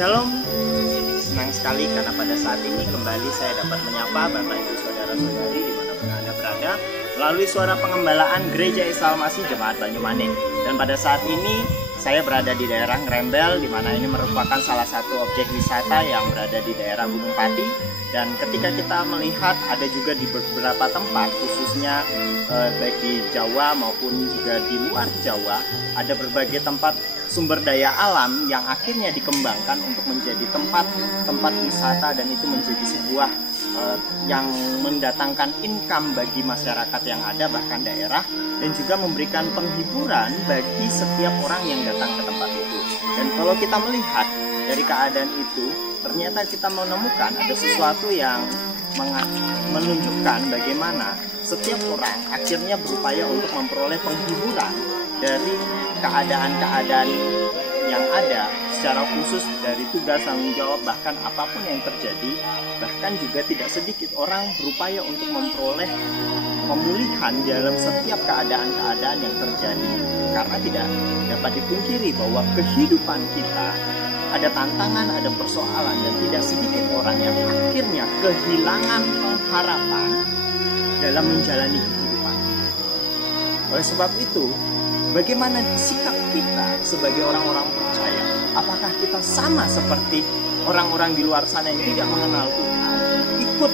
Shalom, senang sekali karena pada saat ini kembali saya dapat menyapa Bapak Ibu Saudara-saudari dimanapun Anda berada melalui suara pengembalaan Gereja Isa Al-Masih Jemaat Banyumanik. Dan pada saat ini saya berada di daerah Ngrembel, di mana ini merupakan salah satu objek wisata yang berada di daerah Gunung Pati. Dan ketika kita melihat ada juga di beberapa tempat, khususnya baik di Jawa maupun juga di luar Jawa, ada berbagai tempat sumber daya alam yang akhirnya dikembangkan untuk menjadi tempat wisata, dan itu menjadi sebuah yang mendatangkan income bagi masyarakat yang ada bahkan daerah, dan juga memberikan penghiburan bagi setiap orang yang datang ke tempat itu. Dan kalau kita melihat dari keadaan itu, ternyata kita menemukan ada sesuatu yang menunjukkan bagaimana setiap orang akhirnya berupaya untuk memperoleh penghiburan dari keadaan-keadaan yang ada, secara khusus dari tugas tanggung jawab, bahkan apapun yang terjadi. Bahkan juga tidak sedikit orang berupaya untuk memperoleh pemulihan dalam setiap keadaan-keadaan yang terjadi. Karena tidak dapat dipungkiri bahwa kehidupan kita ada tantangan, ada persoalan, dan tidak sedikit orang yang akhirnya kehilangan pengharapan dalam menjalani kehidupan. Oleh sebab itu, bagaimana sikap kita sebagai orang-orang percaya? Apakah kita sama seperti orang-orang di luar sana yang tidak mengenal Tuhan, ikut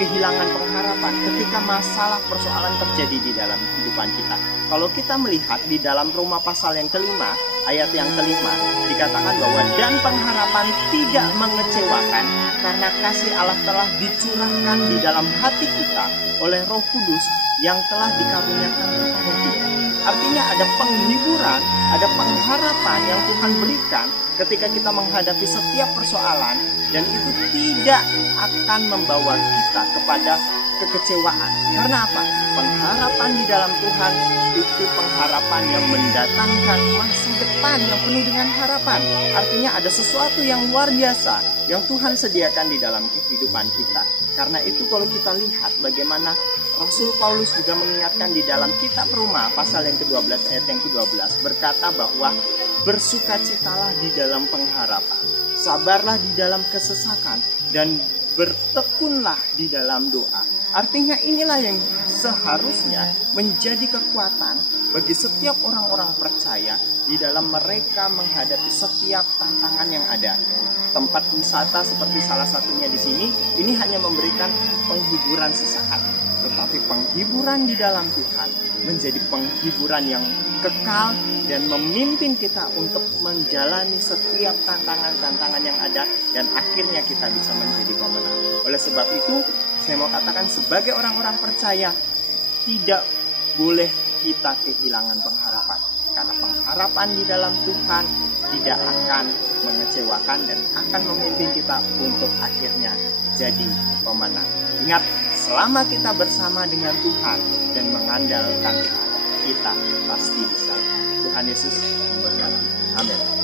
kehilangan pengharapan ketika masalah persoalan terjadi di dalam kehidupan kita? Kalau kita melihat di dalam Roma pasal yang kelima, ayat yang kelima, dikatakan bahwa dan pengharapan tidak mengecewakan karena kasih Allah telah dicurahkan di dalam hati kita oleh Roh Kudus yang telah dikaruniakan kepada kita. Artinya ada penghiburan, ada pengharapan yang Tuhan berikan ketika kita menghadapi setiap persoalan, dan itu tidak akan membawa kita kepada kekecewaan. Karena apa? Pengharapan di dalam Tuhan itu pengharapan yang mendatangkan masa depan yang penuh dengan harapan. Artinya ada sesuatu yang luar biasa yang Tuhan sediakan di dalam kehidupan kita. Karena itu kalau kita lihat bagaimana Rasul Paulus juga mengingatkan di dalam kitab Roma pasal yang ke-12 ayat yang ke-12, berkata bahwa bersukacitalah di dalam pengharapan, sabarlah di dalam kesesakan, dan bertekunlah di dalam doa. Artinya inilah yang seharusnya menjadi kekuatan bagi setiap orang-orang percaya di dalam mereka menghadapi setiap tantangan yang ada. Tempat wisata seperti salah satunya di sini, ini hanya memberikan penghiburan sesaat, tetapi penghiburan di dalam Tuhan menjadi penghiburan yang kekal dan memimpin kita untuk menjalani setiap tantangan-tantangan yang ada, dan akhirnya kita bisa menjadi pemenang. Oleh sebab itu, saya mau katakan sebagai orang-orang percaya, tidak boleh kita kehilangan pengharapan. Karena pengharapan di dalam Tuhan tidak akan mengecewakan dan akan memimpin kita untuk akhirnya jadi pemenang. Ingat, selama kita bersama dengan Tuhan dan mengandalkan Tuhan, kita pasti bisa. Tuhan Yesus memberkati. Amin.